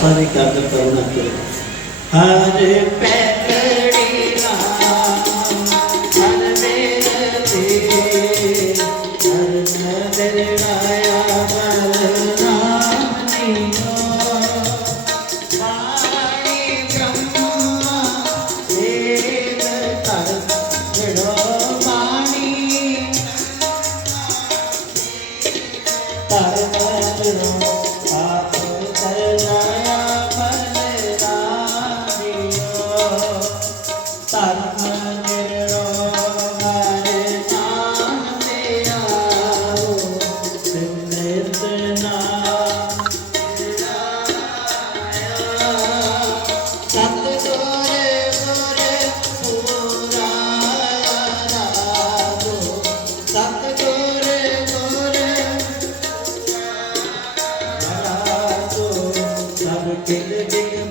सारे कागज़ करुणा के हर पैकड़ी हर मेरे हर नज़र आया मरना नहीं dil dil